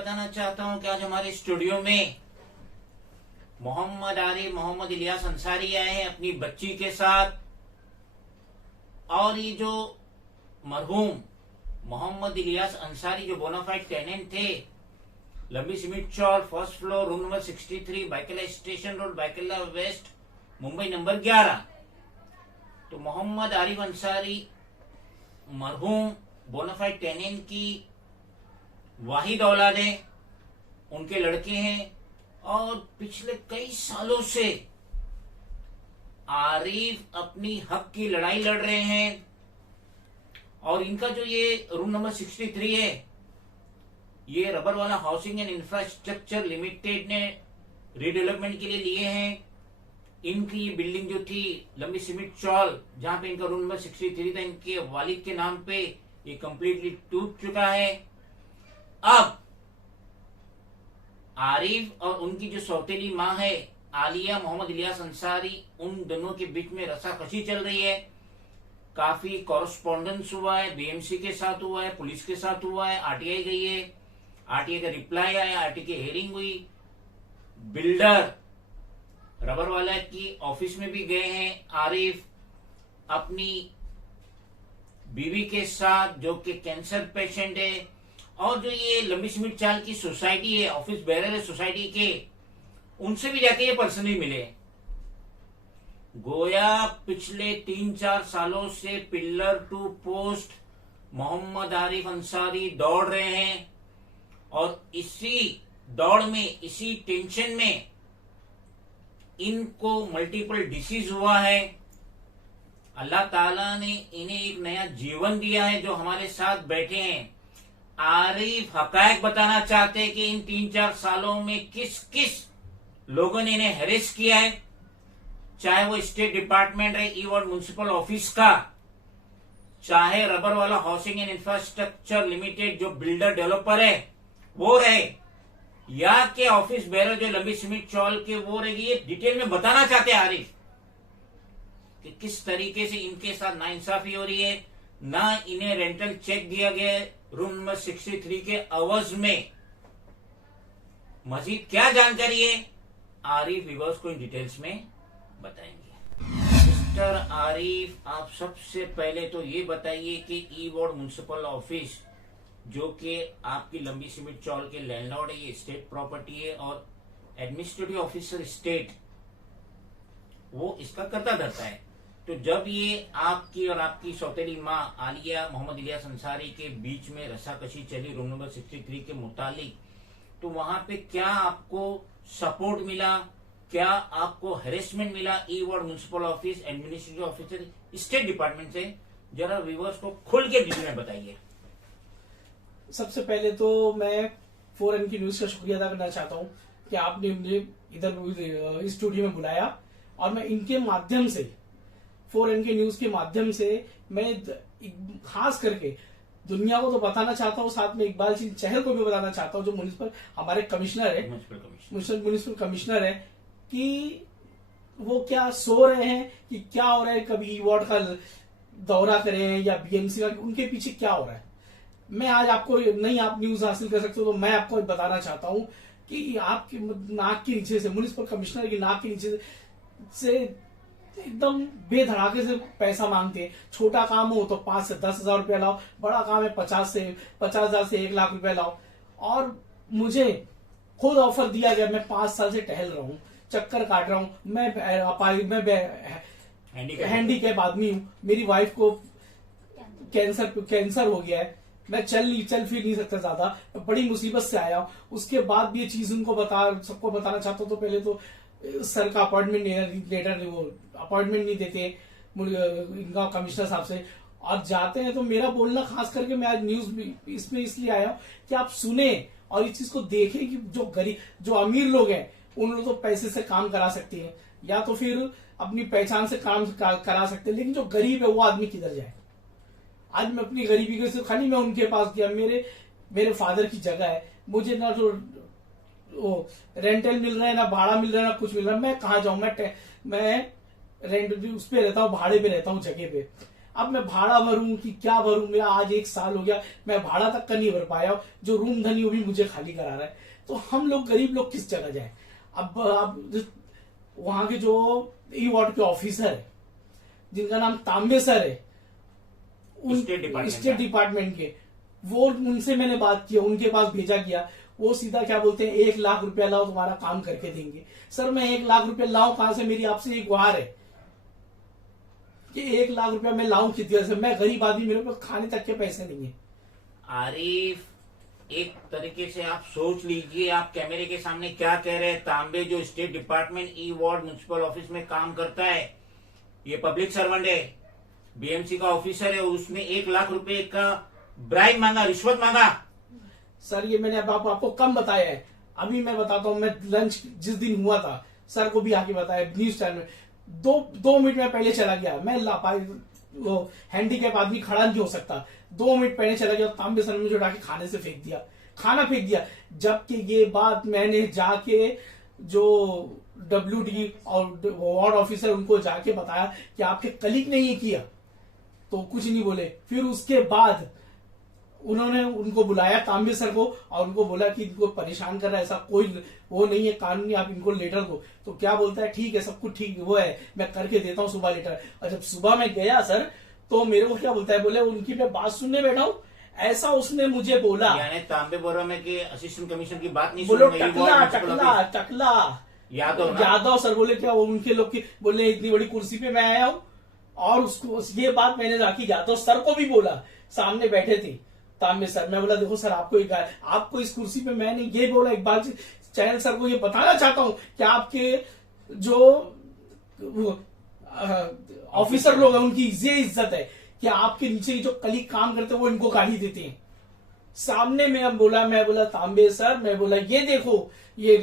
बताना चाहता हूं कि आज हमारे स्टूडियो में मोहम्मद आरिफ मोहम्मद इलियास अंसारी आए हैं अपनी बच्ची के साथ। और ये जो मरहूम मोहम्मद इलियास अंसारी जो बोनाफाइड टेनेंट थे, लंबी cement Chowk, first floor, room number 63, Byculla station road, Byculla west, Mumbai number 11। तो मोहम्मद आरिफ अंसारी मरहूम बोनाफाइड टेनेंट की वाहिद औलाद है, उनके लड़के हैं और पिछले कई सालों से आरिफ अपनी हक की लड़ाई लड़ रहे हैं। और इनका जो ये रूम नंबर 63 है, ये रबर वाला हाउसिंग एंड इंफ्रास्ट्रक्चर लिमिटेड ने रीडेवलपमेंट के लिए लिए हैं। इनकी ये बिल्डिंग जो थी लंबी सीमेंट चौल, जहां पे इनका रूम नंबर 63 था, इनके वालिद के नाम पे ये कंप्लीटली टूट चुका है। अब आरिफ और उनकी जो सौतेली माँ है आलिया मोहम्मद इलियास अंसारी, उन दोनों के बीच में रसाकशी चल रही है। काफी कॉरेस्पॉन्डेंस हुआ है, बीएमसी के साथ हुआ है, पुलिस के साथ हुआ है, आरटीआई गई है, आरटीआई का रिप्लाई आया, आरटीआई की हेयरिंग हुई, बिल्डर रबर वाला की ऑफिस में भी गए हैं आरिफ अपनी बीवी के साथ, जो कि कैंसर पेशेंट है। और जो ये लंबी सीमेंट चाल की सोसाइटी है, ऑफिस बेरर है सोसाइटी के, उनसे भी जाके ये पर्सनली मिले। गोया पिछले 3-4 सालों से pillar to post Mohammad Arif Ansari दौड़ रहे हैं। और इसी दौड़ में, इसी टेंशन में इनको मल्टीपल डिसीज हुआ है। अल्लाह ताला ने इन्हें एक नया जीवन दिया है। जो हमारे साथ बैठे हैं, आरिफ हकायक बताना चाहते हैं कि इन 3-4 सालों में किस किस लोगों ने इन्हें हैरेस किया है, चाहे वो स्टेट डिपार्टमेंट है, ईवॉर्ड म्युनिसिपल ऑफिस का, चाहे रबर वाला हाउसिंग एंड इंफ्रास्ट्रक्चर लिमिटेड जो बिल्डर डेवलपर है वो रहे, या के ऑफिस बेरर जो लंबी सीमेंट चौल के वो रहेगी। ये डिटेल में बताना चाहते हैं आरिफ कि किस तरीके से इनके साथ नाइंसाफी हो रही है। ना इन्हें रेंटल चेक दिया गया है रूम नंबर 63 के अवज में। मजीद क्या जानकारी है आरिफ विवर्स को इन डिटेल्स में बताएंगे। मिस्टर आरिफ, आप सबसे पहले तो ये बताइए कि ई वार्ड म्युनिसिपल ऑफिस जो कि आपकी लंबी सीमेंट चौल के लैंडलॉर्ड है, ये स्टेट प्रॉपर्टी है और एडमिनिस्ट्रेटिव ऑफिसर स्टेट वो इसका करता धरता है। तो जब ये आपकी और आपकी सौतेली माँ आलिया मोहम्मद इलियास अंसारी के बीच में रसाकशी चली रूम नंबर 63 के मुतालिक, तो वहां पे क्या आपको सपोर्ट मिला, क्या आपको हेरेसमेंट मिला E ward municipal office, administrative officer, state department से? जरा व्यूअर्स को खुल के डिटेल में बताइए। सबसे पहले तो मैं फॉरेन की न्यूज का शुक्रिया अदा करना चाहता हूँ कि आपने मुझे इधर स्टूडियो में बुलाया और मैं इनके माध्यम से, फॉरेन के न्यूज के माध्यम से, मैं खास करके दुनिया को तो बताना चाहता हूँ, साथ में इकबाल सिंह चहल को भी बताना चाहता हूँ जो म्युनिसिपल हमारे कमिश्नर है, म्युनिसिपल कमिश्नर है, कि वो क्या सो रहे हैं कि क्या हो रहा है। कभी वार्ड का दौरा करें या बीएमसी का, उनके पीछे क्या हो रहा है। मैं आज आपको नहीं आप न्यूज हासिल कर सकते हो, तो मैं आपको बताना चाहता हूँ कि आपकी नाक के नीचे से, म्युनिसिपल कमिश्नर की नाक के नीचे से एकदम बेधड़ाके से पैसा मांगते हैं। छोटा काम हो तो 5 से 10 हजार रुपया लाओ, बड़ा काम है 50 हजार से 1 लाख रुपया लाओ। और मुझे खुद ऑफर दिया गया, मैं 5 साल से टहल रहा हूँ, चक्कर काट रहा हूँ, मैं हैंडीकैप आदमी हूँ, मेरी वाइफ को कैंसर हो गया है, मैं चल फिर नहीं सकता ज्यादा, बड़ी मुसीबत से आया हूँ। उसके बाद भी ये चीज उनको सबको बताना चाहता हूँ। तो पहले तो सर का अपॉइंटमेंट लेटर वो अपॉइंटमेंट नहीं देते इनका कमिश्नर साहब से, और जाते हैं। तो मेरा बोलना खास करके मैं आज न्यूज इसमें इसलिए आया हूँ कि आप सुने और इस चीज को देखें कि जो गरीब, जो अमीर लोग हैं, उन लोग तो पैसे से काम करा सकते हैं या तो फिर अपनी पहचान से काम करा सकते हैं, लेकिन जो गरीब है वो आदमी किधर जाए। आज मैं अपनी गरीबी के खाली मैं उनके पास गया, मेरे फादर की जगह है, मुझे ना तो रेंटल मिल रहा है, ना भाड़ा मिल रहा है, ना कुछ मिल रहा है। मैं कहाँ जाऊं, मैं रेंट उस पे रहता हूँ, भाड़े पे रहता हूँ जगह पे। अब मैं भाड़ा भरूं कि क्या भरूं, मेरा आज 1 साल हो गया, मैं भाड़ा तक का नहीं भर पाया हूं, जो रूम धनी वो भी मुझे खाली करा रहा है। तो हम लोग गरीब लोग किस जगह जाए? अब वहां के जो ई वार्ड के ऑफिसर है जिनका नाम तांबे सर है, स्टेट डिपार्टमेंट के, वो उनसे मैंने बात किया, उनके पास भेजा गया, वो सीधा क्या बोलते हैं 1 लाख रुपया लाओ तुम्हारा काम करके देंगे। सर मैं 1 लाख रुपया लाऊं कहां से? मेरी आपसे एक गुहार है कि 1 लाख रुपया मैं लाऊं कितने से? मैं गरीब आदमी, मेरे पास खाने तक के पैसे नहीं है। आरिफ, एक तरीके से आप सोच लीजिए, आप कैमरे के सामने क्या कह रहे हैं। तांबे जो स्टेट डिपार्टमेंट ई वार्ड म्युनिसिपल ऑफिस में काम करता है, ये पब्लिक सर्वेंट है, बीएमसी का ऑफिसर है, उसने 1 लाख रुपए का ब्राइब मांगा, रिश्वत मांगा। सर ये मैंने अब आपको कम बताया है, अभी मैं बताता हूँ। मैं लंच जिस दिन हुआ था सर को भी आके बताया न्यूज चैनल में, दो मिनट में पहले चला गया। मैं वो हैंडीकैप आदमी खड़ा नहीं हो सकता, 2 मिनट पहले चला गया। तांबे सर ने मुझे उठा के खाने से फेंक दिया, खाना फेंक दिया। जबकि ये बात मैंने जाके जो WD और वार्ड ऑफिसर उनको जाके बताया कि आपके कलीग ने ये किया, तो कुछ नहीं बोले। फिर उसके बाद उन्होंने उनको बुलाया तांबे सर को और उनको बोला कि इनको परेशान कर रहा है, ऐसा कोई वो नहीं है कानूनी, आप इनको लेटर दो। तो क्या बोलता है, ठीक है सब कुछ ठीक वो है, मैं करके देता हूँ सुबह लेटर। और जब सुबह मैं गया सर, तो मेरे को क्या बोलता है, बोले उनकी मैं बात सुनने बैठा हूँ, ऐसा उसने मुझे बोला। यानी तांबे बोल रहा मैं कि असिस्टेंट कमिश्नर की बात नहीं बोलो सुनूंगा। टकला यादव यादव सर बोले क्या वो उनके लोग की बोले इतनी बड़ी कुर्सी पे मैं आया हूँ। और उसको ये बात मैंने राखी यादव सर को भी बोला, सामने बैठे थे तांबे सर। मैं बोला देखो सर आपको इस कुर्सी पे मैंने ये बोला, एक बार चैनल सर को ये बताना चाहता हूँ कि आपके जो ऑफिसर लोग हैं उनकी ये इज्जत है कि आपके नीचे जो कलीग काम करते हैं वो इनको गाली देते हैं। सामने में अब बोला, मैं बोला तांबे सर, मैं बोला ये देखो ये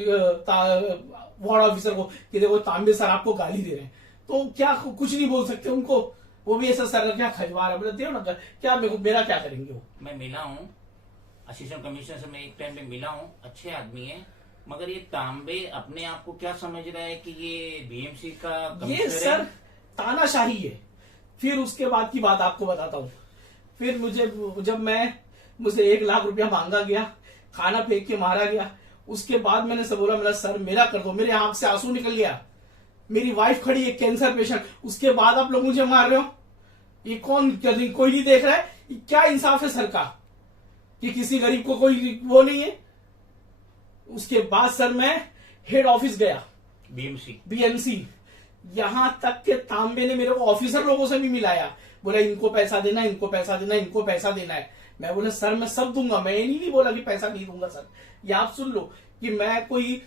वार्ड ऑफिसर को कि देखो तांबे सर आपको गाली दे रहे हैं, तो क्या कुछ नहीं बोल सकते उनको? वो भी ऐसा सर क्या खजवार है, बोले दे ना क्या मेरा क्या करेंगे वो? मैं मिला हूँ असिस्टेंट कमिश्नर से, मैं एक टाइम पे मिला हूँ, अच्छे आदमी है। मगर ये तांबे अपने आप को क्या समझ रहा है कि ये बीएमसी का ये सर तानाशाही है। फिर उसके बाद की बात आपको बताता हूँ। फिर मुझे 1 लाख रुपया मांगा गया, खाना फेंक के मारा गया। उसके बाद मैंने सब बोला सर मेरा कर दो, मेरे आंख से आंसू निकल गया। मेरी वाइफ खड़ी है कैंसर पेशेंट, उसके बाद आप लोग मुझे मार रहे हो? ये कोई नहीं देख रहा है? ये क्या इंसाफ है सर का कि किसी गरीब को कोई वो नहीं है? उसके बाद सर मैं हेड ऑफिस गया, बीएमसी। यहां तक के तांबे ने मेरे को ऑफिसर लोगों से भी मिलाया, बोला इनको पैसा देना, इनको पैसा देना, इनको पैसा देना है। मैं बोला सर मैं सब दूंगा, मैं ये नहीं बोला कि पैसा नहीं दूंगा सर। ये आप सुन लो कि मैं कोई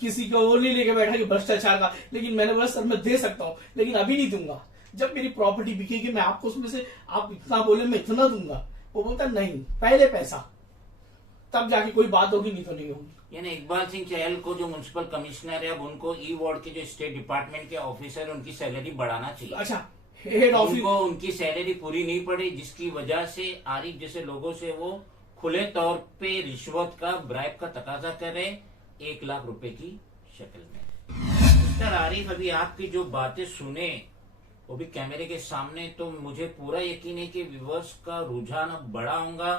किसी को वो नहीं लेके बैठा कि भ्रष्टाचार का, लेकिन मैंने बोला सर मैं दे सकता हूं लेकिन अभी नहीं दूंगा, जब मेरी प्रॉपर्टी बिकेगी मैं आपको उसमें से आप इतना बोले मैं इतना दूंगा। वो बोलता नहीं पहले पैसा, तब जाके कोई बात होगी, नहीं तो नहीं होगी। यानी इकबाल सिंह चहल को जो म्युनिसिपल कमिश्नर है, अब उनको ई वार्ड के जो स्टेट डिपार्टमेंट के ऑफिसर उनकी सैलरी बढ़ाना चाहिए। अच्छा हेड ऑफिस उनको उनकी सैलरी पूरी नहीं पड़ी, जिसकी वजह से आरिफ जैसे लोगों से वो खुले तौर पे रिश्वत का ब्राइब का तकाजा कर रहे 1 लाख रुपए की शक्ल में। मिस्टर आरिफ, अभी आपकी जो बातें सुने वो भी कैमरे के सामने, तो मुझे पूरा यकीन है कि व्यूअर्स का रुझान अब बड़ा होगा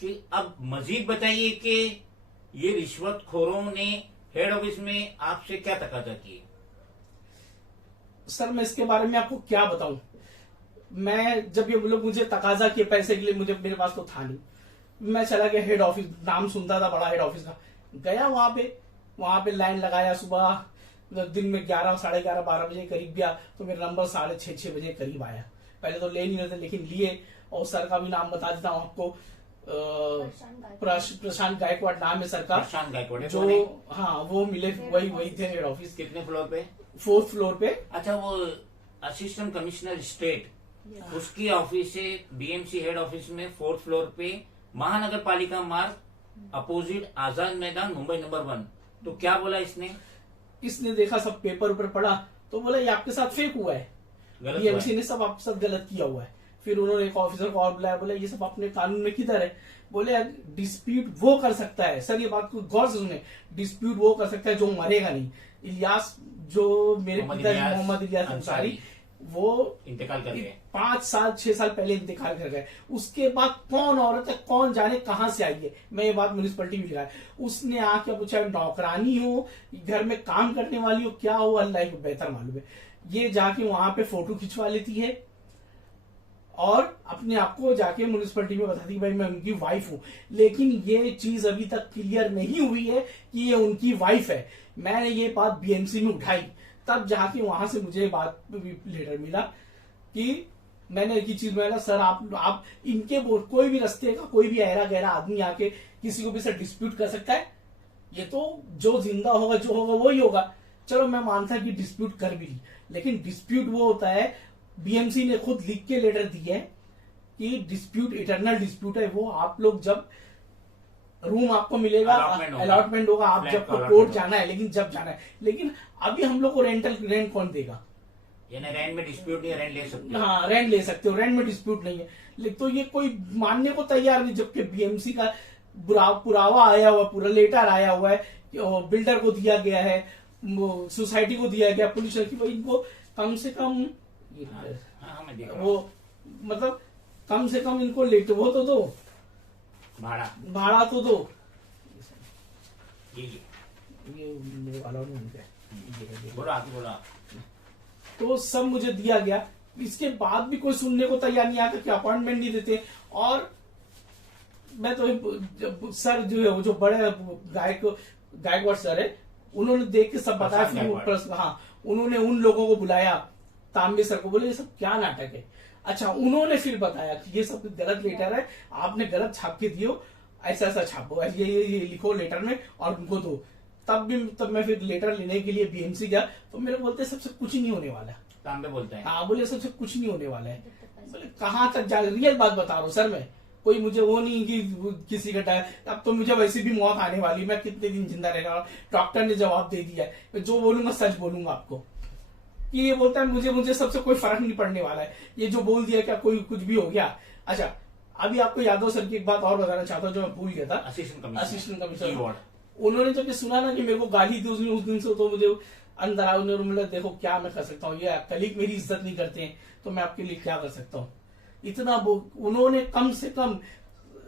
कि अब मजीद बताइए कि ये रिश्वतखोरों ने हेड ऑफिस में आपसे क्या तकाजा किए। सर मैं इसके बारे में आपको क्या बताऊं? मैं जब ये लोग मुझे तकाजा किए पैसे के लिए, मेरे पास तो था नहीं। मैं चला गया हेड ऑफिस, नाम सुनता था बड़ा हेड ऑफिस का, गया वहां पे लाइन लगाया। सुबह दिन में 11, साढ़े 11, 12 बजे करीब गया तो मेरा नंबर 6:30 बजे करीब आया। पहले तो ले नहीं रहे थे लेकिन लिए। और सर का भी नाम बता देता हूँ आपको, प्रशांत गायकवाड़ नाम है सर का, प्रशांत गायकवाड़ जो हाँ वो मिले, वही थे हेड ऑफिस। कितने फ्लोर पे? 4th फ्लोर पे। अच्छा, वो असिस्टेंट कमिश्नर स्टेट उसकी ऑफिस है बीएमसी हेड ऑफिस में 4th फ्लोर पे, महानगर पालिका मार्ग, अपोजिट आजाद मैदान, मुंबई नंबर 1। तो क्या बोला इसने देखा सब पेपर ऊपर पढ़ा तो बोला ये आपके साथ फेक हुआ है, बीएमसी ने सब आपके साथ गलत किया हुआ है। फिर उन्होंने एक ऑफिसर को और बुलाया, बोला ये सब अपने कानून में किधर है? बोले डिस्प्यूट वो कर सकता है सर, ये बात को गौर से सुने, डिस्प्यूट वो कर सकता है जो मरेगा नहीं। इलियास जो मेरे पिता मोहम्मद इलियास अंसारी, वो इंतकाल कर गए। 5 साल 6 साल पहले इंतकाल कर गए। उसके बाद कौन औरत है, कौन जाने कहां से आई है, मैं ये बात म्यूनिसिपैलिटी में लिखा है। उसने आके पूछा, नौकरानी हो, घर में काम करने वाली हो, क्या हो, अल्लाह को बेहतर मालूम है। ये जाके वहां पे फोटो खिंचवा लेती है और अपने आप को जाके म्यूनिसिपैलिटी में बताती है भाई मैं उनकी वाइफ हूं। लेकिन ये चीज अभी तक क्लियर नहीं हुई है कि ये उनकी वाइफ है। मैंने ये बात बीएमसी में उठाई, तब जाके वहां से मुझे बात लेटर मिला कि मैंने एक ही चीज बोला, सर आप इनके कोई भी रास्ते का कोई भी ऐरा गहरा आदमी आके किसी को भी सर डिस्प्यूट कर सकता है। ये तो जो जिंदा होगा जो होगा वही होगा। चलो मैं मानता कि डिस्प्यूट कर भी ली, लेकिन डिस्प्यूट वो होता है, बीएमसी ने खुद लिख के लेटर दिया है कि डिस्प्यूट इटरनल डिस्प्यूट है। वो आप लोग जब रूम आपको मिलेगा, अलॉटमेंट होगा, आप जब कोर्ट जाना है, लेकिन जब जाना है। लेकिन अभी हम लोग को रेंट कौन देगा? यानी रेंट में डिस्प्यूट नहीं, रेंट ले सकते हो। हाँ, रेंट ले सकते हो, रेंट में डिस्प्यूट नहीं है। लेकिन तो ये कोई मानने को तैयार नहीं, जबकि बीएमसी का पुरावा आया हुआ, पूरा लेटर आया हुआ है, बिल्डर को दिया गया है, सोसाइटी को दिया गया, पुलिस की, भाई इनको कम से कम मैं देख रहा वो मतलब कम से कम इनको लेट वो तो दो, भाड़ा तो दो। ये अलॉटमेंट है, बोला आगे बोला। तो सब मुझे दिया गया। इसके बाद भी कोई सुनने को तैयार नहीं आता कि अपॉइंटमेंट नहीं देते। और मैं तो सर जो है वो जो बड़े गायकवाड़ सर है, उन्होंने देख के सब बताया। फिर हाँ, उन्होंने उन लोगों को बुलाया, तांबे सर को, बोले ये सब क्या नाटक है। अच्छा, उन्होंने फिर बताया कि ये सब गलत लेटर है, आपने गलत छाप के दियो, ऐसा ऐसा छापो, ये लिखो लेटर में और उनको दो। तब मैं फिर लेटर लेने के लिए बीएमसी गया, तो मेरे बोलते सबसे कुछ नहीं होने वाला है। तांबे बोलते हैं, हाँ, बोले सबसे कुछ नहीं होने वाला है। बोले कहाँ तक जा, रियल बात बता रहा हूँ सर मैं, कोई मुझे वो नहीं कि किसी का टाइम, अब तो मुझे वैसे भी मौत आने वाली, मैं कितने दिन जिंदा रहना। डॉक्टर ने जवाब दे दिया है, मैं जो बोलूंगा सच बोलूंगा आपको। कि ये बोलता है मुझे सबसे कोई फर्क नहीं पड़ने वाला है, ये जो बोल दिया क्या कोई कुछ भी हो गया। अच्छा, अभी आपको यादव सर की एक बात और बताना चाहता हूँ जो मैं भूल गया था। असिस्टेंट कमिश्नर, उन्होंने जब सुना ना कि मेरे को गाली दी उस दिन से, तो मुझे अंदर आया। उन्होंने देखो क्या मैं कर सकता हूँ, ये कलीग मेरी इज्जत नहीं करते हैं, तो मैं आपके लिए क्या कर सकता हूँ। इतना उन्होंने कम से कम,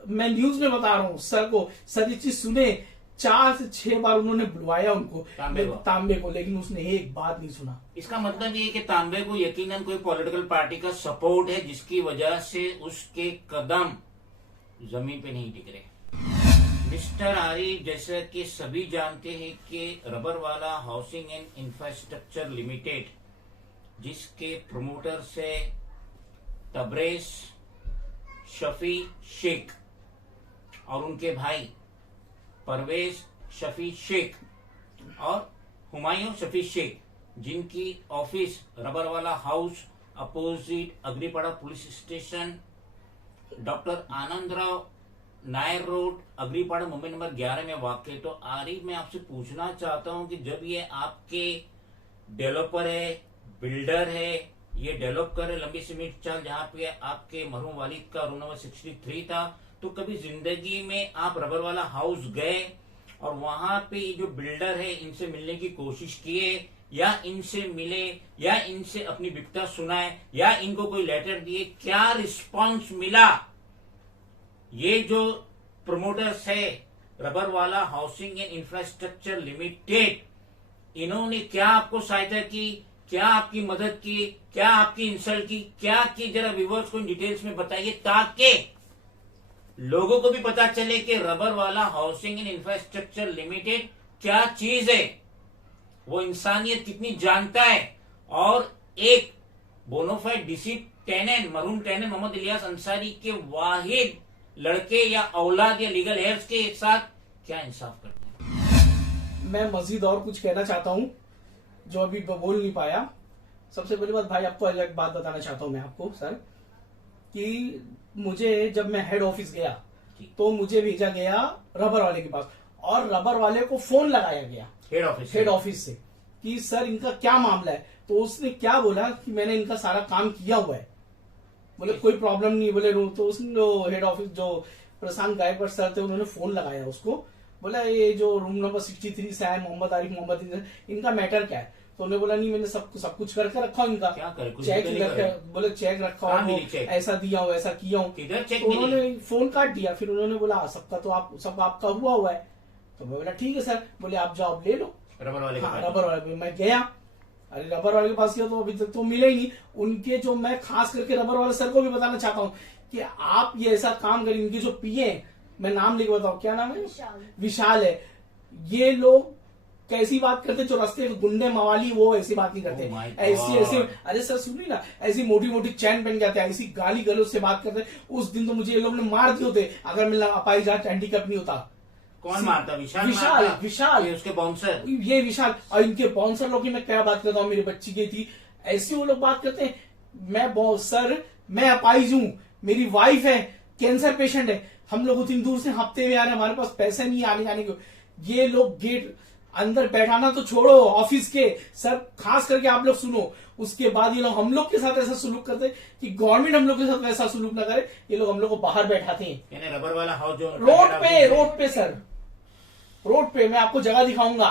मैं न्यूज में बता रहा हूँ सर को, सर ये चीज सुने, 4 से 6 बार उन्होंने बुलवाया उनको, तांबे को, लेकिन उसने एक बात नहीं सुना। इसका मतलब ये कि तांबे को यकीनन कोई पॉलिटिकल पार्टी का सपोर्ट है, जिसकी वजह से उसके कदम जमीन पे नहीं टिक रहे। मिस्टर आरिफ, जैसा कि सभी जानते हैं कि रबरवाला हाउसिंग एंड इंफ्रास्ट्रक्चर लिमिटेड, जिसके प्रमोटर से तबरेज शफी शेख और उनके भाई परवेज शफी शेख और हुमायूं शफी शेख, जिनकी office Rubberwala house opposite Agripada police station, doctor Anandrao Nair road, Agripada, Mumbai number 11 में वाक़। तो आरिफ, मैं आपसे पूछना चाहता हूं कि जब ये आपके डेवलपर है, बिल्डर है, ये डेवलप कर रहे लंबी सीमेंट चाल, जहाँ पे आपके मरहूम वालिद का रूम नंबर 63 था, तो कभी जिंदगी में आप रबरवाला हाउस गए और वहां पे ये जो बिल्डर है इनसे मिलने की कोशिश किए, या इनसे मिले, या इनसे अपनी विपदा सुनाए, या इनको कोई लेटर दिए? क्या रिस्पांस मिला? ये जो प्रमोटर्स है रबरवाला हाउसिंग एंड इंफ्रास्ट्रक्चर लिमिटेड, इन्होंने क्या आपको सहायता की, क्या आपकी मदद की, क्या आपकी इंसल्ट की, क्या की? जरा व्यूअर्स को डिटेल्स में बताइए, ताकि लोगों को भी पता चले कि रबरवाला हाउसिंग एंड इंफ्रास्ट्रक्चर लिमिटेड क्या चीज है, वो इंसानियत कितनी जानता है, और एक बोनोफाइड डिसीट टेनेंट, मरहूम टेनेंट मोहम्मद इलियास अंसारी के वाहिद लड़के या औलाद या लीगल हेयर्स के साथ क्या इंसाफ करते हैं। मैं मजीद और कुछ कहना चाहता हूं जो अभी बोल नहीं पाया। सबसे पहली बात भाई, आपको एक बात बताना चाहता हूं मैं आपको सर, कि मुझे जब मैं हेड ऑफिस गया तो मुझे भेजा गया रबर वाले के पास, और रबर वाले को फोन लगाया गया हेड ऑफिस से कि सर इनका क्या मामला है। तो उसने क्या बोला कि मैंने इनका सारा काम किया हुआ है, बोले कोई प्रॉब्लम नहीं, बोले तो उसने हेड ऑफिस जो प्रशांत गायकवाड़ सर थे उन्होंने फोन लगाया उसको, बोला ये जो रूम नंबर 63 से आए मोहम्मद आरिफ, मोहम्मद इनका मैटर क्या है। तो उन्होंने बोला नहीं, मैंने सब कुछ करके रखा हूँ इनका, क्या करे, कुछ चेक भी तो नहीं रखा, करे। बोले चेक रखा कहाँ हूँ, मिली चेक? ऐसा दिया हूँ, ऐसा किया हूँ। किधर चेक तो मिली? उन्होंने फोन काट दिया। फिर उन्होंने बोला सबका तो सब आपका हुआ है। तो मैं बोला ठीक है सर। बोले आप जाओ, आप ले लो। रबर वाले के हाँ, पास? रबर वाले पे मैं गया। अरे रबर वाले के पास गया तो अभी तक तो मिले ही नहीं। उनके जो, मैं खास करके रबर वाले सर को भी बताना चाहता हूँ कि आप ये ऐसा काम करें। इनके जो पीए हैं, मैं नाम लिख बताऊं, क्या नाम है? विशाल है। ये लोग कैसी बात करते, जो रास्ते के गुंडे मवाली, वो ऐसी बात नहीं करते। Oh my God. ऐसी ऐसी, अरे सर सुनिए ना, ऐसी मोटी मोटी चैन पहन के आते हैं, ऐसी गाली गलौज से बात करते। उस दिन तो मुझे ये लोग ने मार दिए होते अगर मैं अपाई जहाज हैंडीकैप नहीं होता। कौन मारता? विशाल विशाल, मारता? विशाल। ये उसके बाउंसर? ये विशाल और इनके बाउंसर लोग की मैं क्या बात करता हूँ, मेरी बच्ची की थी, ऐसे वो लोग बात करते हैं। मैं सर, मैं अपाइज हूँ, मेरी वाइफ है, कैंसर पेशेंट है, हम लोग उतनी दूर से हफ्ते में आ रहे हैं, हमारे पास पैसे नहीं आने जाने को। ये लोग गेट अंदर बैठाना तो छोड़ो, ऑफिस के सर, खास करके आप लोग सुनो, उसके बाद ये लोग हम लोग के साथ ऐसा सुलूक करते कि गवर्नमेंट हम लोग के साथ वैसा सुलूक ना करे। ये लोग हम लोग को बाहर बैठाते हैं, यानी रबर वाला हाउस जो रोड पे सर, रोड पे। मैं आपको जगह दिखाऊंगा,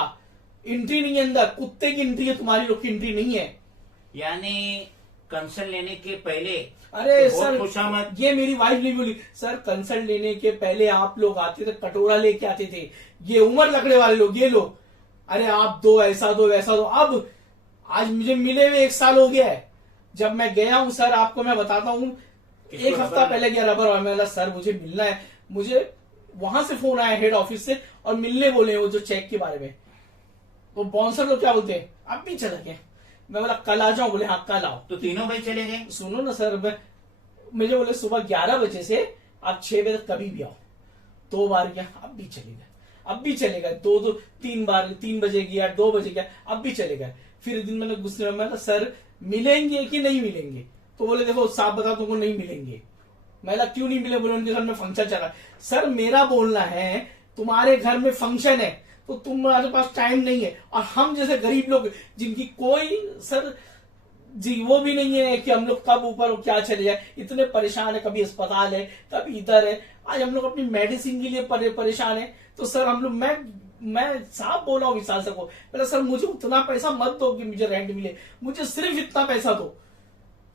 एंट्री नहीं है अंदर, कुत्ते की एंट्री है, तुम्हारी लोग की एंट्री नहीं है। यानी कंसल्ट लेने के पहले अरे तो सर, खुशामद। ये मेरी वाइफ नहीं बोली सर, कंसल्ट लेने के पहले आप लोग आते थे, कटोरा लेके आते थे, ये उम्र लकड़े वाले लोग, ये लोग, अरे आप दो, ऐसा दो, वैसा दो। अब आज मुझे मिले हुए 1 साल हो गया है। जब मैं गया हूं सर, आपको मैं बताता हूं, 1 हफ्ता पहले गया रबर वाले में, सर मुझे मिलना है। मुझे वहां से फोन आया हेड ऑफिस से और मिलने बोले वो जो चेक के बारे में। तो बाउंसर लोग क्या बोलते हैं, अब भी चला गया। मैं बोला कल आ जाऊं, बोले हाँ कल आओ। तो तीनों भाई चले गए? सुनो ना सर, मुझे बोले सुबह 11 बजे से आप 6 बजे तक कभी भी आओ। 2 बार गया, अब भी चले गए, अब भी चले गए, 3 बार, 3 बजे गया, 2 बजे गया, अब भी चले गए। फिर दिन मैंने गुस्से में, मैं सर मिलेंगे कि नहीं मिलेंगे? तो बोले देखो साफ बता, तुमको नहीं मिलेंगे। मैं क्यों नहीं मिले? बोले उनके घर में फंक्शन चला। सर मेरा बोलना है, तुम्हारे घर में फंक्शन है तो तुम्हारे पास टाइम नहीं है, और हम जैसे गरीब लोग जिनकी कोई सर जी वो भी नहीं है कि हम लोग कब ऊपर क्या चले जाए, इतने परेशान है, कभी अस्पताल है, कभी इधर है। आज हम लोग अपनी मेडिसिन के लिए परेशान है। तो सर हम लोग, मैं साफ बोला हूँ विशाल सर को, बोला सर मुझे उतना पैसा मत दो कि मुझे रेंट मिले, मुझे सिर्फ इतना पैसा दो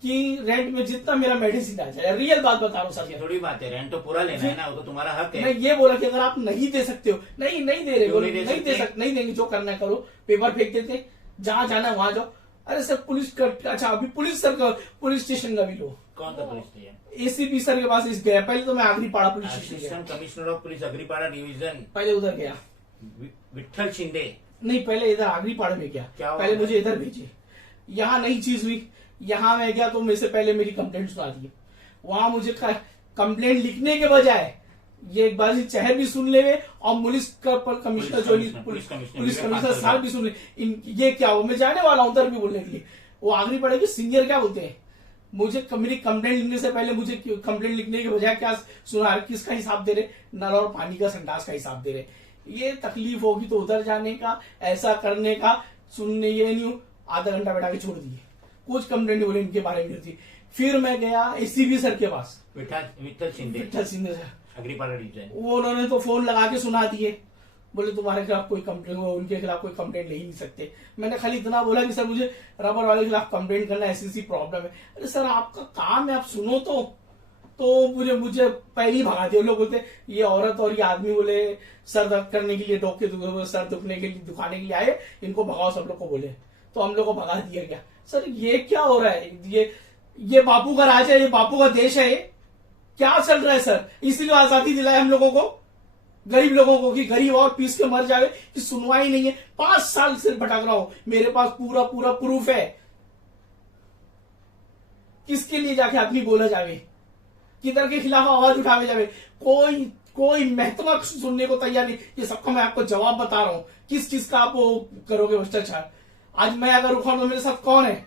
कि रेंट में जितना मेरा मेडिसिन आ जाए। रियल बात बता रहा हूँ सर। थोड़ी बात है, रेंट तो पूरा लेना है ना, वो तो तुम्हारा हक है। मैं ये बोला कि अगर आप नहीं दे सकते हो, नहीं दे रहे, क्यों बोले नहीं दे सकते, नहीं देंगे, जो करना है करो, पेपर फेंक देते, जहां जाना है वहां जाओ। अरे सर पुलिस का, अच्छा अभी पुलिस सर का, पुलिस स्टेशन का भी लो। कौन सा पुलिस स्टेशन? एसीपी सर के पास इस गया। पहले तो मैं आगरीपाड़ा पुलिस स्टेशन गया, assistant commissioner of police Agripada division, पहले उधर गया। विठल शिंदे। नहीं, पहले इधर आगरीपाड़ा में गया, क्या हुआ? पहले मुझे इधर भेजे। यहाँ नई चीज हुई, यहाँ मैं गया तो मेरे से पहले मेरी कंप्लेंट सुना दी। वहां मुझे कंप्लेंट लिखने के बजाय ये एक बार चेहर भी सुन ले और पुलिस कमिश्नर जो पुलिस कमिश्नर साहब भी सुन ले। ये क्या हो, मैं जाने वाला हूं उधर भी बोलने के लिए। वो आगरी पड़ेगी सीनियर क्या बोलते हैं, मुझे मेरी कंप्लेंट लिखने से पहले मुझे कंप्लेंट लिखने के बजाय क्या सुना, किसका हिसाब दे रहे, नल और पानी का, संडास का हिसाब दे रहे। ये तकलीफ होगी तो उधर जाने का, ऐसा करने का, सुनने ये नहीं, आधा घंटा बैठा के छोड़ दिए, कुछ कंप्लेंट बोले इनके बारे में थी। फिर मैं गया एसीपी सर के पास, विठल शिंदे सर, अग्रीपाड़ा डिवीजन। वो उन्होंने तो फोन लगा के सुना दिए, बोले तुम्हारे खिलाफ कोई कंप्लेंट, उनके खिलाफ कोई कंप्लेंट ले ही नहीं सकते। मैंने खाली इतना बोला कि सर मुझे रबर वाले के खिलाफ कंप्लेंट करना, ऐसी प्रॉब्लम है। अरे सर आपका काम है, आप सुनो तो मुझे पहले ही भगा दिया। लोग बोलते ये औरत और ये आदमी बोले सर दर्द करने के लिए, सर दुखने के लिए, दुखाने के लिए आए, इनको भगाओ सब लोग को बोले, तो हम लोग को भगा दिया गया। सर ये क्या हो रहा है, ये बापू का राज है, ये बापू का देश है, क्या चल रहा है सर? इसीलिए आजादी दिलाए हम लोगों को, गरीब लोगों को, कि गरीब और पीस के मर जावे, कि सुनवाई नहीं है। 5 साल से भटक रहा हूं, मेरे पास पूरा प्रूफ है। किसके लिए जाके आदमी बोला जावे, किधर के खिलाफ आवाज उठावे जावे? कोई महत्व सुनने को तैयार नहीं। ये सबका मैं आपको जवाब बता रहा हूं, किस का आप वो करोगे भ्रष्टाचार। आज मैं अगर रुका तो मेरे साथ कौन है?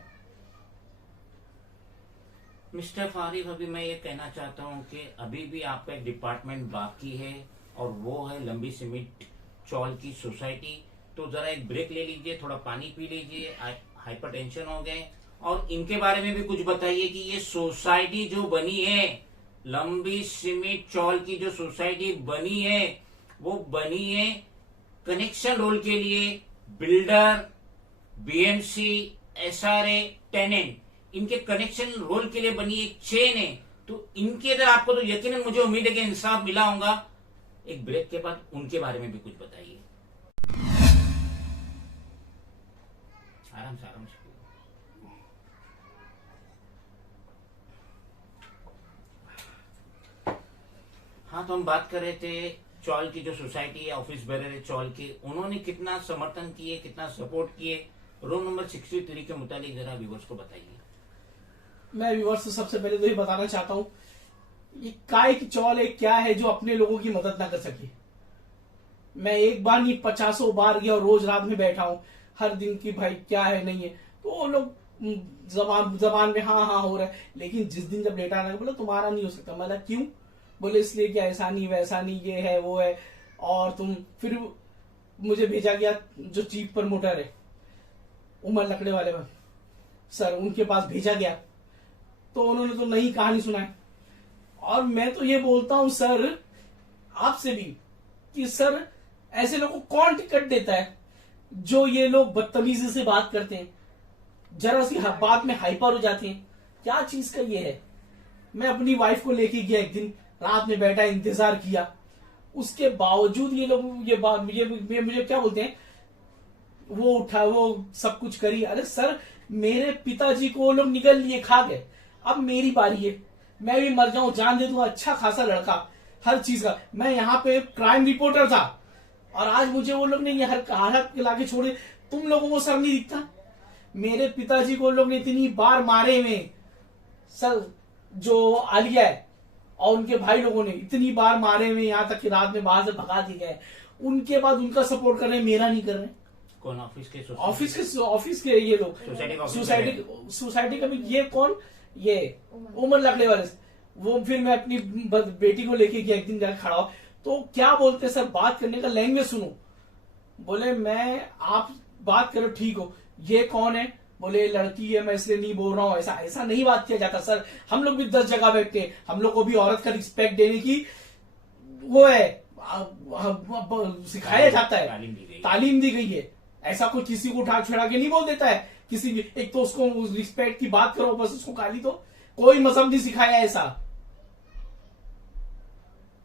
मिस्टर फारिफ, अभी मैं ये कहना चाहता हूँ कि अभी भी आपका एक डिपार्टमेंट बाकी है, और वो है लंबी सीमेंट चौल की सोसाइटी। तो जरा एक ब्रेक ले लीजिए, थोड़ा पानी पी लीजिए, हाइपरटेंशन हो गए, और इनके बारे में भी कुछ बताइए कि ये सोसाइटी जो बनी है, लंबी सीमेंट चौल की जो सोसाइटी बनी है, वो बनी है कनेक्शन रोल के लिए। बिल्डर बीएमसी, एसआरए, टेनेंट, इनके कनेक्शन रोल के लिए बनी एक चेन है। तो इनके अंदर आपको तो यकीनन मुझे उम्मीद है कि इंसाफ मिला होगा। एक ब्रेक के बाद उनके बारे में भी कुछ बताइए। आराम से आराम से। हाँ, तो हम बात कर रहे थे चौल की जो सोसाइटी है, ऑफिस बेरर है चौल के, उन्होंने कितना समर्थन किए, कितना सपोर्ट किए, रूम नंबर 63 के मुताबिक जरा व्यूअर्स को बताइए। मैं व्यूअर्स को सबसे पहले तो ये बताना चाहता हूँ, ये काय की चौल है, क्या है जो अपने लोगों की मदद ना कर सके। मैं एक बार नहीं 50 बार गया और रोज रात में बैठा हूँ हर दिन की भाई क्या है नहीं है, तो वो लोग जबान में हाँ हाँ हो रहा है, लेकिन जिस दिन जब डेटा आना बोला तुम्हारा नहीं हो सकता। मतलब क्यों? बोले इसलिए कि ऐसा नहीं वैसा नहीं, ये है वो है। और तुम फिर मुझे भेजा गया जो चीफ प्रमोटर है उमर लकड़े वाले में, सर उनके पास भेजा गया, तो उन्होंने तो नई कहानी सुनाई। और मैं तो ये बोलता हूं सर आपसे भी कि सर ऐसे लोगों को कौन टिकट देता है जो ये लोग बदतमीजी से बात करते हैं, जरा सी बात में हाइपर हो जाते हैं। क्या चीज का ये है? मैं अपनी वाइफ को लेके गया, एक दिन रात में बैठा इंतजार किया, उसके बावजूद ये लोग ये मुझे क्या बोलते हैं, वो उठा वो सब कुछ करी। अरे सर मेरे पिताजी को वो लोग निगल लिए खा गए, अब मेरी बारी है, मैं भी मर जाऊं जान दे दूं। अच्छा खासा लड़का हर चीज का, मैं यहाँ पे क्राइम रिपोर्टर था और आज मुझे वो लोग ने ये हर हालत लाके छोड़े। तुम लोगों को सर नहीं दिखता? मेरे पिताजी को लोग ने इतनी बार मारे हुए सर, जो आलिया है और उनके भाई लोगों ने इतनी बार मारे हुए, यहाँ तक कि रात में बाहर से भगा दिए गए। उनके बाद उनका सपोर्ट कर रहे हैं, मेरा नहीं कर रहे। कौन? ऑफिस के ये लोग सोसाइटी का भी। ये कौन? ये उमर लकड़े वाले। वो फिर मैं अपनी बेटी को लेके गया, एक दिन जाकर खड़ा हो, तो क्या बोलते सर बात करने का लैंग्वेज सुनो। बोले मैं आप बात करो ठीक हो, ये कौन है? बोले लड़की है, मैं इसलिए नहीं बोल रहा हूँ। ऐसा ऐसा नहीं बात किया जाता सर, हम लोग भी 10 जगह बैठते हैं, हम लोग को भी औरत का रिस्पेक्ट देने की वो है, सिखाया जाता है, तालीम दी गई है। ऐसा कोई किसी को उठा छुड़ा के नहीं बोल देता है किसी भी। एक तो उसको रिस्पेक्ट की बात करो, बस उसको गाली दो। कोई मजहब नहीं सिखाया ऐसा।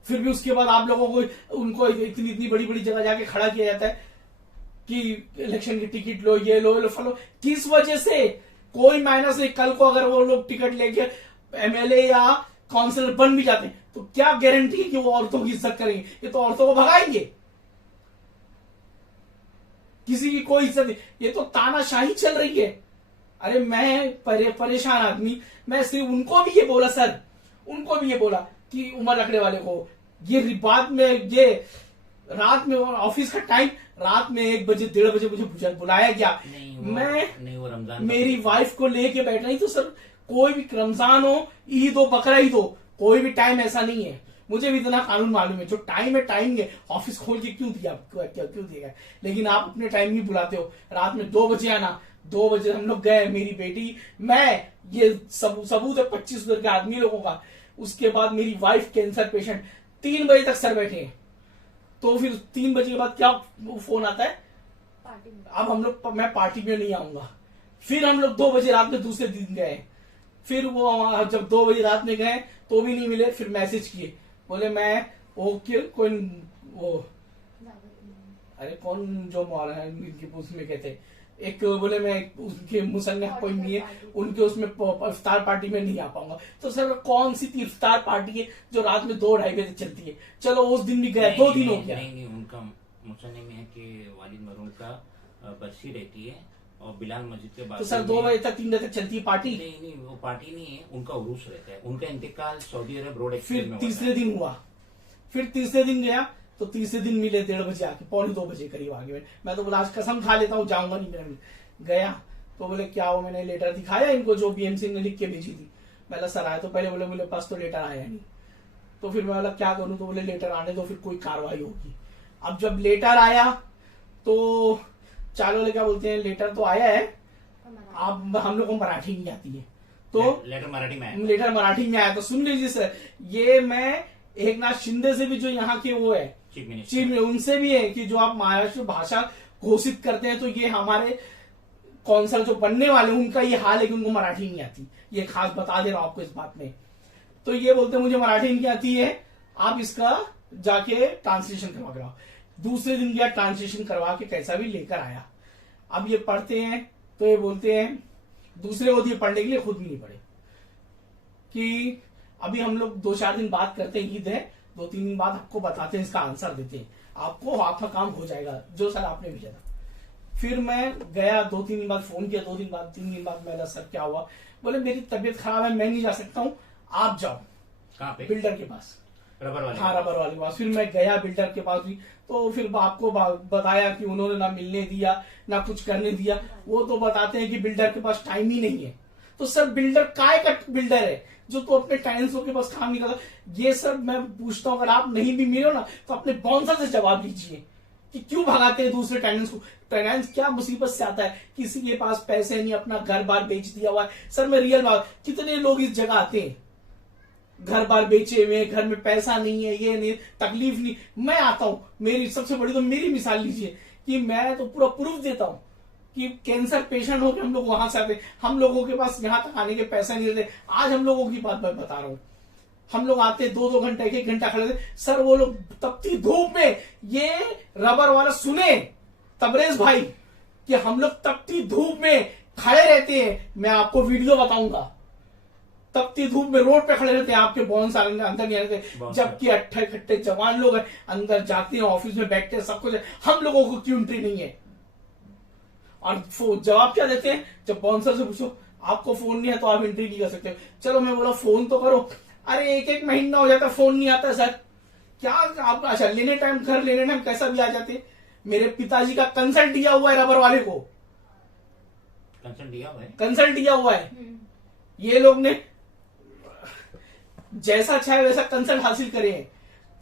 फिर भी उसके बाद आप लोगों को उनको इतनी इतनी बड़ी बड़ी जगह जाके खड़ा किया जाता है कि इलेक्शन की टिकट लो, ये लो फलो। किस वजह से? कोई माइनस नहीं। कल को अगर वो लोग टिकट लेके एमएलए या काउंसिलर बन भी जाते हैं तो क्या गारंटी है कि वो औरतों की इज्जत करेंगे? ये तो औरतों को भगाएंगे, किसी की कोई इज्जत नहीं। ये तो तानाशाही चल रही है। अरे मैं परेशान आदमी, मैं सिर्फ उनको भी ये बोला सर, उनको भी ये बोला कि उमर लकड़े वाले को ये बात में, ये रात में ऑफिस का टाइम, रात में 1 बजे 1:30 बजे मुझे बुलाया गया। मैं वो रमजान मेरी वाइफ को लेके बैठ रही। तो सर कोई भी रमजान हो, ईद हो, बकरा ईद हो, कोई भी टाइम ऐसा नहीं है। मुझे भी इतना कानून मालूम है, जो टाइम है टाइम है। ऑफिस खोल के क्यों दिया, क्यों दिया? लेकिन आप अपने टाइम नहीं बुलाते हो। रात में 2 बजे आना, 2 बजे हम लोग गए, मेरी बेटी, मैं, ये सबूत है 25 उधर के आदमी लोगों का। उसके बाद मेरी वाइफ कैंसर पेशेंट, 3 बजे तक सर बैठे हैं। तो फिर 3 बजे के बाद क्या फोन आता है, अब हम लोग, मैं पार्टी में नहीं आऊंगा। फिर हम लोग 2 बजे रात में दूसरे दिन गए, फिर वो जब 2 बजे रात में गए तो भी नहीं मिले। फिर मैसेज किए, बोले मैं ओके कोई वो, अरे कौन जो उसमें कहते, एक बोले मैं उनके मुसन्ना कोई नहीं है, उनके उसमें इफ्तार पार्टी में नहीं आ पाऊंगा। तो सर कौन सी इफ्तार पार्टी है जो रात में 2-2:30 बजे चलती है? चलो उस दिन भी गया, 2 दिन हो गया। नहीं, उनका मुसन्ने में है कि वालिद मरूम का बरसी रहती है और बिलाल मस्जिद के बाद। तो सर 2 बजे तक 3 बजे तक चलती है पार्टी? नहीं, वो पार्टी नहीं है, उनका उरूस रहता है। उनका इंतकाल सऊदी अरब रोड फिर तीसरे दिन हुआ, फिर तीसरे दिन गया तो तीसरे दिन मिले 1:30 बजे आके, 1:45-2 बजे करीब आगे। मैं तो बोला आज कसम खा लेता हूँ जाऊंगा नहीं। मैं गया तो बोले क्या हो, मैंने लेटर दिखाया इनको जो बीएमसी ने लिख के भेजी थी। मैं सर आया तो पहले बोले मेरे पास तो लेटर आया नहीं। तो फिर मैं बोला क्या करूं, तो बोले लेटर आने दो फिर कोई कार्रवाई होगी। अब जब लेटर आया तो चालू वाले क्या बोलते हैं, लेटर तो आया है, आप हम लोग को मराठी नहीं आती है, तो लेटर मराठी में आया, लेटर मराठी में आया। तो सुन लीजिए सर, ये मैं एकनाथ शिंदे से भी, जो यहाँ के वो है चीफ मिनिस्टर, उनसे भी है कि जो आप महाराष्ट्र भाषा घोषित करते हैं तो ये हमारे कौंसल जो बनने वाले उनका ये हाल है कि उनको मराठी नहीं आती। ये खास बता दे रहा हूं आपको इस बात में। तो ये बोलते हैं मुझे मराठी नहीं आती है, आप इसका जाके ट्रांसलेशन करवा के लाओ। दूसरे दिन गया, ट्रांसलेशन करवा के कैसा भी लेकर आया। अब ये पढ़ते हैं तो ये बोलते हैं, दूसरे को दिए पढ़ने के लिए, खुद भी नहीं पढ़े, कि अभी हम लोग 2-4 दिन बात करते हैं, ईद है, 2-3 दिन बाद आपको बताते हैं, इसका आंसर देते हैं, आपको आपका काम हो जाएगा जो सर आपने भेजा था। फिर मैं गया, 2-3 दिन बाद फोन किया, 2 दिन बाद, 3 दिन बाद मैंने, सर क्या हुआ? बोले मेरी तबीयत खराब है, मैं नहीं जा सकता हूँ, आप जाओ। कहाँ पे? बिल्डर के पास, रबर वाले? हाँ, रबर वाले के पास। फिर मैं गया बिल्डर के पास भी, तो फिर आपको बताया कि उन्होंने ना मिलने दिया ना कुछ करने दिया। वो तो बताते हैं कि बिल्डर के पास टाइम ही नहीं है। तो सर बिल्डर काय का बिल्डर है जो तो अपने टेनेंट्स के पास काम नहीं करता? ये सर मैं पूछता हूँ, अगर आप नहीं भी मिले ना तो अपने बाउंसर से जवाब लीजिए कि क्यों भगाते हैं दूसरे टेनेंट्स को। टेनेंट्स क्या मुसीबत से आता है, किसी के पास पैसे नहीं, अपना घर बार बेच दिया हुआ है। सर मैं रियल बात, कितने लोग इस जगह आते हैं घर बार बेचे हुए, घर में पैसा नहीं है, ये नहीं, तकलीफ नहीं, मैं आता हूं। मेरी सबसे बड़ी तो मेरी मिसाल लीजिए कि मैं तो पूरा प्रूफ देता हूं कि कैंसर पेशेंट होकर हम लोग वहां से आते, हम लोगों के पास यहां तक आने के पैसा नहीं रहते। आज हम लोगों की बात मैं बता रहा हूं, हम लोग आते 2-2 घंटा, 1-1 घंटा खड़े थे। सर वो लोग तपती धूप में, ये रबर वाला सुने तबरेज भाई, कि हम लोग तपती धूप में खड़े रहते हैं। मैं आपको वीडियो बताऊंगा, तपती धूप में रोड पे खड़े रहते हैं, आपके बॉन्स अंदर नहीं रहते, जबकि अट्ठे खट्टे जवान लोग हैं, अंदर जाते हैं, ऑफिस में बैठते हैं, सब कुछ है। हम लोगों को क्यों एंट्री नहीं है? और जवाब क्या देते हैं जब बाउंसर से पूछो, आपको फोन नहीं है तो आप एंट्री नहीं कर सकते। चलो मैं बोला फोन तो करो, अरे 1-1 महीना हो जाता, फोन नहीं आता सर। क्या आप, अच्छा लेने टाइम, घर लेने टाइम कैसा भी आ जाते। मेरे पिताजी का कंसल्ट दिया हुआ है रबर वाले को, कंसल्ट दिया हुआ है, कंसल्ट दिया हुआ है। ये लोग ने जैसा चाहे वैसा कंसल्ट हासिल करे हैं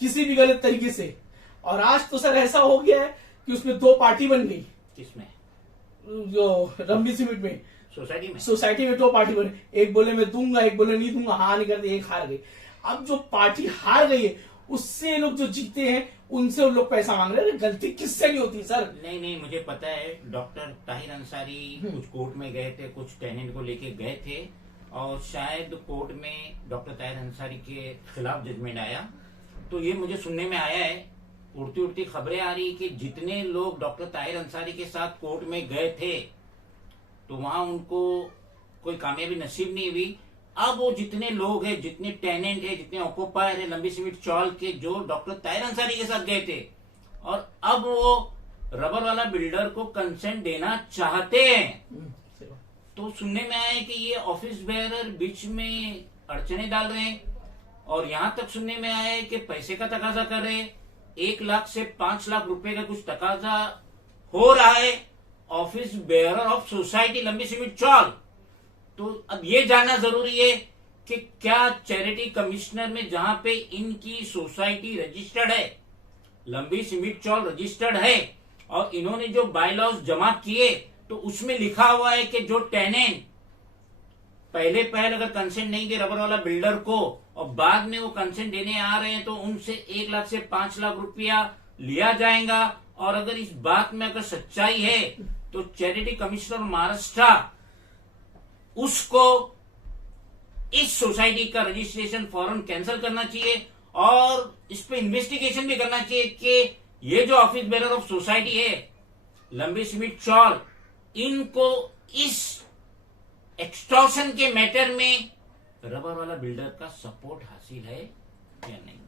किसी भी गलत तरीके से। और आज तो सर ऐसा हो गया है कि उसमें 2 पार्टी बन गई। किसमें? जो रंबी सीमेंट में, सोसाइटी में 2 पार्टी बने, एक बोले मैं दूंगा, एक बोले नहीं दूंगा, हाँ नहीं करते, एक हार गई। अब जो पार्टी हार गई है उससे लोग जो जीते हैं उनसे लोग पैसा मांग रहे हैं। गलती किससे नहीं होती सर? नहीं, मुझे पता है, डॉक्टर ताहिर अंसारी कुछ कोर्ट में गए थे, कुछ टेनेंट को लेके गए थे, और शायद कोर्ट में डॉक्टर ताहिर अंसारी के खिलाफ जजमेंट आया। तो ये मुझे सुनने में आया है, उड़ती उड़ती खबरें आ रही कि जितने लोग डॉक्टर ताहिर अंसारी के साथ कोर्ट में गए थे तो वहां उनको कोई कामयाबी नसीब नहीं हुई। अब वो जितने लोग हैं, जितने टेनेंट है, जितने ऑक्यूपायर है लंबी सीमेंट चौल के, जो डॉक्टर ताहिर अंसारी के साथ गए थे, और अब वो रबर वाला बिल्डर को कंसेंट देना चाहते हैं। तो सुनने में आया है कि ये ऑफिस बेयरर बीच में अड़चने डाल रहे हैं, और यहां तक सुनने में आया है कि पैसे का तकाजा कर रहे हैं। 1 लाख से 5 लाख रुपए का कुछ तकाजा हो रहा है ऑफिस बेयरर ऑफ सोसाइटी लंबी सीमेंट चौल। तो अब ये जानना जरूरी है कि क्या चैरिटी कमिश्नर में, जहां पे इनकी सोसाइटी रजिस्टर्ड है, लंबी सीमेंट चौल रजिस्टर्ड है, और इन्होंने जो बायलॉज जमा किए तो उसमें लिखा हुआ है कि जो टेनेंट पहले अगर कंसेंट नहीं दे रबर वाला बिल्डर को, और बाद में वो कंसेंट देने आ रहे हैं, तो उनसे 1 लाख से 5 लाख रुपया लिया जाएगा। और अगर इस बात में अगर सच्चाई है तो चैरिटी कमिश्नर महाराष्ट्र उसको इस सोसाइटी का रजिस्ट्रेशन फॉर्म कैंसिल करना चाहिए, और इस पे इन्वेस्टिगेशन भी करना चाहिए कि ये जो ऑफिस बेरर ऑफ सोसाइटी है लंबी सीमेंट चौल, इनको इस एक्सटॉर्शन के मैटर में रबर वाला बिल्डर का सपोर्ट हासिल है या नहीं।